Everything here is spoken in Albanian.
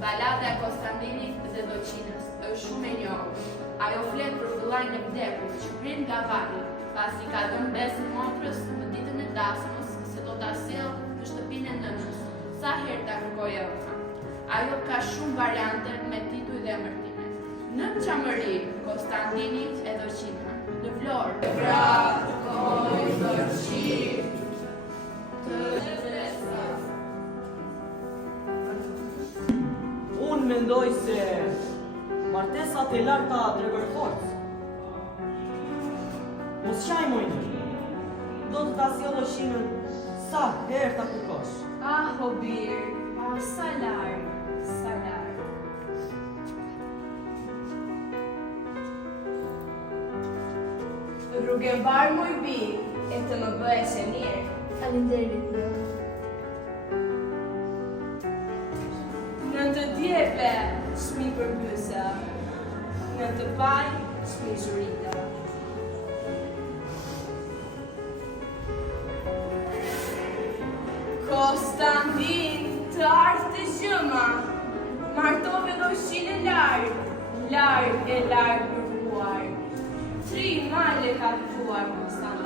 Balada e Konstantinit dhe Doçinës është shumë e njohur. Ajo flet për vëllain e vdekur që prin nga vali, pasi ka dhënë besën motrës në ditën e dasmës se do ta sjellë në shtëpinë e nënës. Sa herë ta kërkojë ëndra. Ajo ka shumë variante me tituj dhe emërtime. Në Çamëri, Konstantini e Doçina. Në Vlorë, koj Doçi. Unë mendoj se martesat e larta tregojnë forcë. Mos qaj mojnë, do të ta sjell Doçinën sa herë ta kërkosh. Ah, o birë, sa larg, sa larg. Rrugë e mbarë moj bi, e të më bëhesh e mirë. Faleminderit në. Në të djepe, shmi përbysa. Në të paj, shmi zhurita. Konstantin, të ardhë të gjëma. Martove Doçinën larg e larg përvuar. 3 male ka përvuar Konstantin.